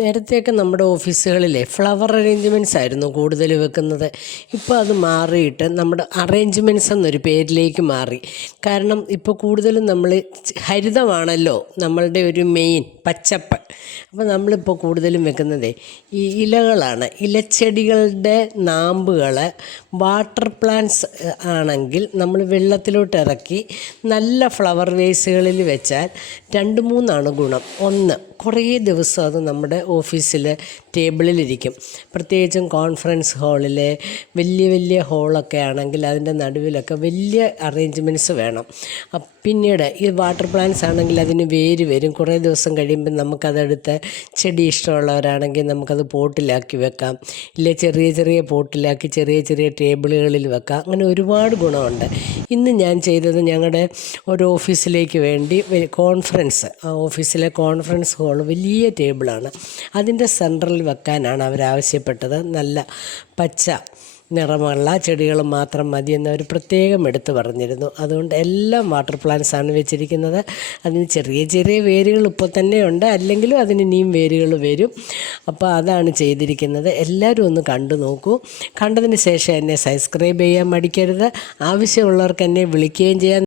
നേരത്തെയൊക്കെ നമ്മുടെ ഓഫീസുകളിലെ flower arrangements ആയിരുന്നു കൂടുതൽ വെക്കുന്നത്. ഇപ്പോൾ അത് മാറിയിട്ട് നമ്മുടെ അറേഞ്ച്മെൻറ്റ്സ് എന്നൊരു പേരിലേക്ക് മാറി. കാരണം ഇപ്പോൾ കൂടുതലും നമ്മൾ ഹരിതമാണല്ലോ നമ്മളുടെ ഒരു മെയിൻ പച്ചപ്പ്. അപ്പോൾ നമ്മളിപ്പോൾ കൂടുതലും വെക്കുന്നതേ ഈ ഇലകളാണ്. ഇലച്ചെടികളുടെ നാമ്പുകൾ വാട്ടർ പ്ലാന്റ്സ് ആണെങ്കിൽ നമ്മൾ വെള്ളത്തിലോട്ട് ഇറക്കി നല്ല ഫ്ലവർ വേസുകളിൽ വെച്ചാൽ 2-3 ഗുണം. ഒന്ന്, കുറേ ദിവസം അത് നമ്മുടെ ഓഫീസിൽ ടേബിളിലിരിക്കും. പ്രത്യേകിച്ചും കോൺഫറൻസ് ഹാളിൽ വലിയ വലിയ ഹോളൊക്കെ ആണെങ്കിൽ അതിൻ്റെ നടുവിലൊക്കെ വലിയ അറേഞ്ച്മെൻറ്റ്സ് വേണം. പിന്നീട് ഈ വാട്ടർ പ്ലാന്റ്സ് ആണെങ്കിൽ അതിന് വേര് വരും. കുറേ ദിവസം കഴിയുമ്പോൾ നമുക്കതെടുത്ത് ചെടി ഇഷ്ടമുള്ളവരാണെങ്കിൽ നമുക്കത് പോട്ടിലാക്കി വെക്കാം. ഇല്ലേ ചെറിയ ചെറിയ പോട്ടിലാക്കി ചെറിയ ചെറിയ ടേബിളുകളിൽ വെക്കാം. അങ്ങനെ ഒരുപാട് ഗുണമുണ്ട്. ഇന്ന് ഞാൻ ചെയ്തത് ഞങ്ങളുടെ ഒരു ഓഫീസിലേക്ക് വേണ്ടി കോൺഫറൻസ്, ആ ഓഫീസിലെ കോൺഫറൻസ് ഹോൾ വലിയ ടേബിളാണ്. അതിൻ്റെ സെൻട്രൽ വെക്കാനാണ് അവരാവശ്യപ്പെട്ടത്. നല്ല പച്ച നിറമുള്ള ചെടികൾ മാത്രം മതിയെന്ന് അവർ പ്രത്യേകം എടുത്തു പറഞ്ഞിരുന്നു. അതുകൊണ്ട് എല്ലാം വാട്ടർ പ്ലാന്റ്സ് ആണ് വെച്ചിരിക്കുന്നത്. അതിന് ചെറിയ ചെറിയ വേരുകൾ ഇപ്പോൾ തന്നെ ഉണ്ട്, അല്ലെങ്കിലും അതിന് ഇനിയും വേരുകൾ വരും. അപ്പോൾ അതാണ് ചെയ്തിരിക്കുന്നത്. എല്ലാവരും ഒന്ന് കണ്ടു നോക്കൂ. കണ്ടതിന് ശേഷം എന്നെ സബ്സ്ക്രൈബ് ചെയ്യാൻ മടിക്കരുത്. ആവശ്യമുള്ളവർക്ക് എന്നെ വിളിക്കുകയും ചെയ്യാൻ.